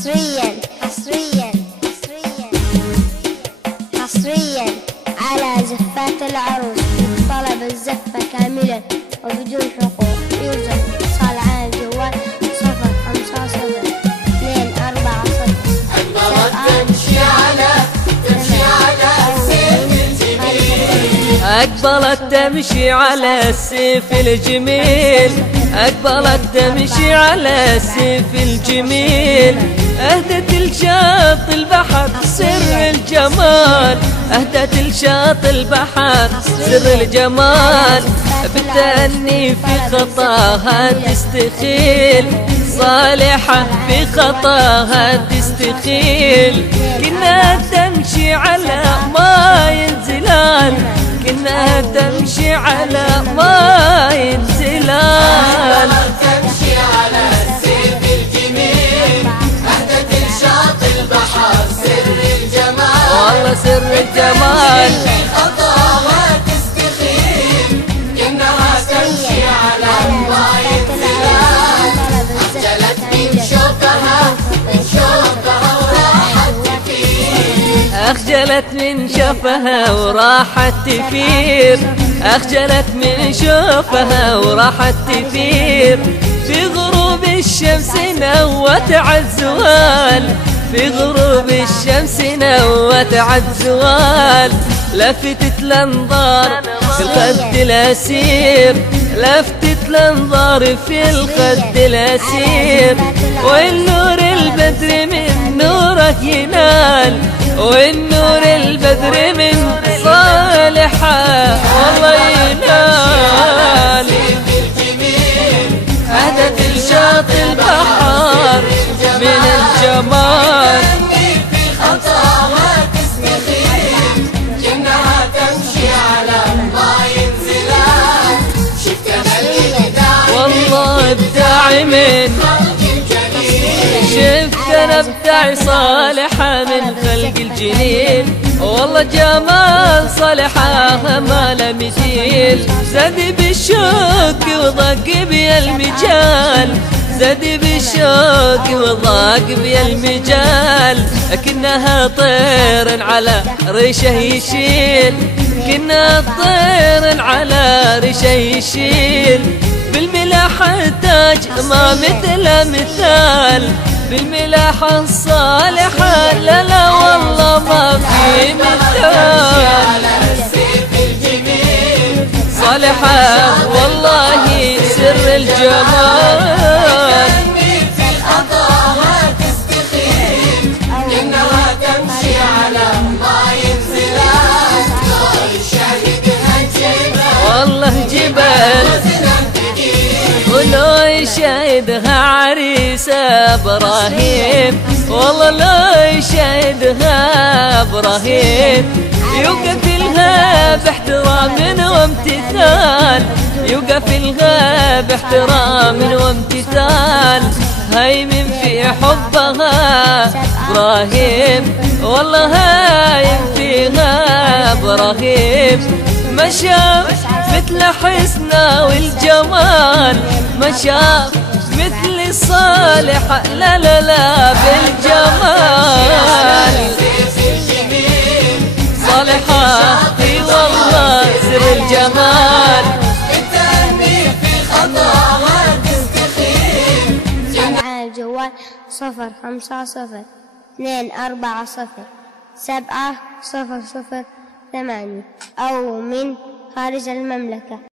حصريا على زفات العروس. طلب الزفة كاملا وبدون حقوق. يرجى اتصال على الجوال 0550 أقبلت تمشي على السيف الجميل، أقبلت تمشي على السيف الجميل. أهدت لشاط البحر سر الجمال، أهدت لشاط البحر سر الجمال. بالتأني في خطاها تستخيل، صالحة في خطاها تستخيل. كنا تمشي على ماء زلال، كنا تمشي على ماء زلال. تمشي على السيف الجميل، أهدت لشاط البحر سر الجمال. والله سر الجمال. في خطاها تستخيل، كأنها تمشي على ماء زلال. أخجلت من شوفها وراحت تفير، أخجلت من شفها وراحت تفير، أخجلت من شوفها وراحت تفير. في غروب الشمس نوت عالزوال، في غروب الشمس نوت عالزوال. لفتت الأنظار في الخد الأسير، لفتت الأنظار في الخد الأسير. والنور البدر من نوره ينال، والنور البدر من صالحة والله ينال. أهدت لشاط البحر من الجمال. في خطاها تستخيل، كأنها تمشي على ماء زلال. شفتها الإبداع والله ابداعي من خلق الجليل، شفت انا ابداعي صالحة من خلق الجليل. والله جمال صالحة ما له مثيل. زاد بالشوق وضاق بي المجال، زاد بالشوق وضاق بي المجال. كنها طير على ريشه يشيل، كنا طير على ريشه يشيل. بالملاحة تاج ما مثله مثال، بالملاحة الصالحة لا لا والله ما في مثال. صالحة والله سر الجمال. في خطاها تستخيل، كأنها تمشي على ماء زلال. شاهدها الجبال والله جبال، ولو يشاهدها عريسة إبراهيم. والله لو يشاهدها إبراهيم يوقف لها باحترام وامتثال، يوقف لها باحترام وامتثال. هيمن في حبها إبراهيم، والله هايم فيها إبراهيم. ما شاف مثل حسنها والجمال، ما شاف مثل صالحة لا لا لا بالجمال. صالحة في والله سر الجمال. في خطاها تستخيل، على الجوال 050240 7008 أو من خارج المملكة.